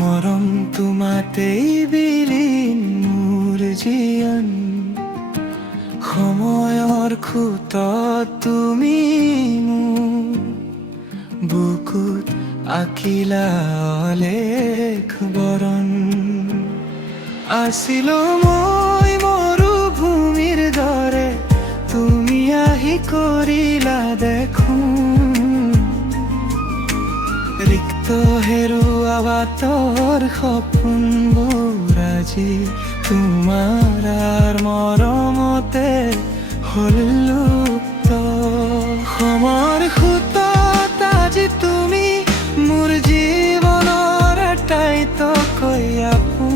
মৰম তোমাতেই বিলীন মোৰ জীৱন। সময়ৰ খুঁতত তুমি মোৰ বুকুত আঁকিলা অলেখ বৰণ। আছিলো মই মৰুভূমিৰ দৰে, তুমি আহি কৰিলা দেখোন। ৰিক্ত হেৰুৱা বাটৰ সপোনবোৰ আজি তোমাৰ মৰমতে হ'ল লুপ্ত। সময়ৰ খুঁতত আজি তুমি মোৰ জীৱনৰ আটাইতকৈ আপোন।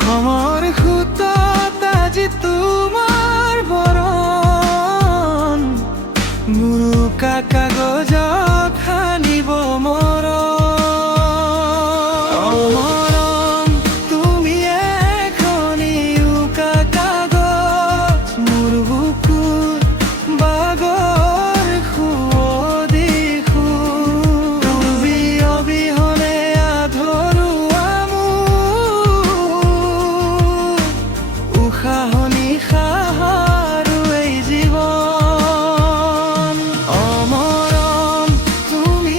সময়ৰ খুঁতত আজি তোমাৰ বৰণ মোৰ উকা কাগজত সানিব মৰম। তুমি এখনি উকা কাগজ, মোৰ বুকুত বাগৰ সুৱদি সুৰ। তুমি অবিহনে আধৰুৱা মোৰ উশাহ নিশাহ আৰু এই জীৱন। অমৰম তুমি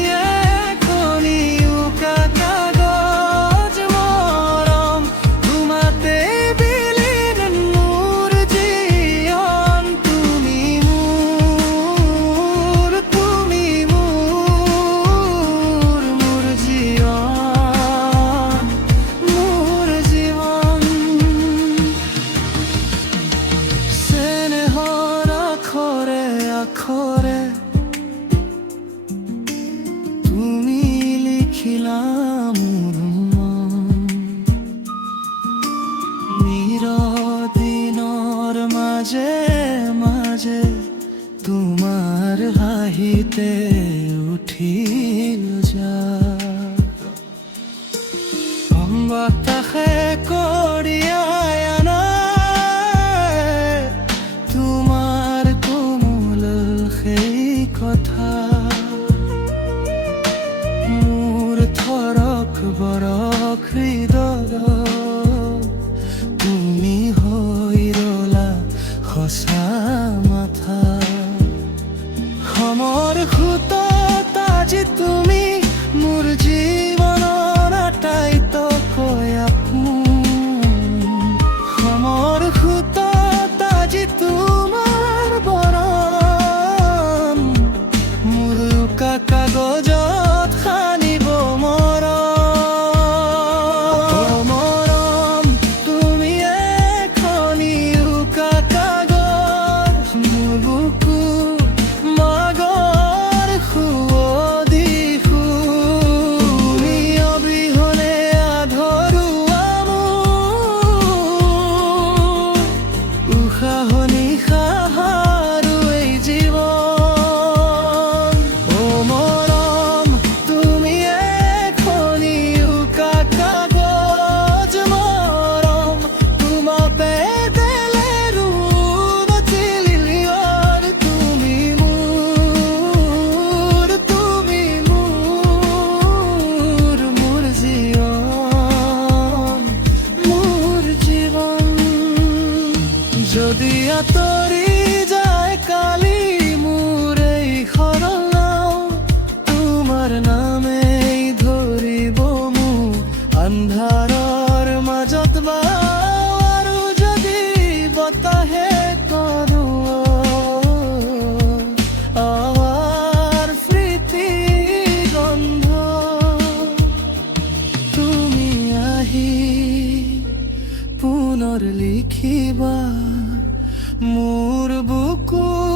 এখনি উকা কাগজ, মৰম তোমাতে বিলীন মোৰ জীৱন। তুমি মোৰ মোৰ জীৱন, মোৰ জীৱন। চেনেহৰ আখৰে আখৰে তুমি লিখিলা মোৰ মন। নিৰদিনৰ মাজে মাজে তোমাৰ হাঁহিতে উঠিল জাপ। বাতাসে কঢ়িয়াই আনা তোমাৰ কোমল সেই কথা। মোৰ থৰক বৰক হৃদয় তুমি হৈ ৰলা সঁচা মাথা। সময়ৰ খুঁতত আজি তুমি মোৰ জীৱনৰ আটাইতকৈ আপোন। সময়ৰ খুঁতত আজি তোমাৰ বৰণ মোৰ উকা কাগজত সানিব মৰম। মৰম তুমি এখনি উকা কাগজ, মোৰ বুকুত বাগৰ সুৱদি সুৰ। তুমি অবিহনে আধৰুৱা মোৰ উশাহ নিশাহ আৰু এই জীৱন। মৰম তুমি এখনি উকা কাগজ, মৰম তোমাতে দিলে ৰূপ চিলিয়ৰ। তুমি মোৰ মোৰ জীৱন, মোৰ জীৱন। যদি আঁতৰি যায় কালি মোৰ এই সৰল নাও, তোমাৰ নামেই ধৰিব মোক আন্ধাৰৰ মাজত বাও। আৰু যদি বতাহে আমাৰ স্মৃতি গন্ধ, তুমি আহি পুনৰ লিখিবা মোৰ বুকুৰ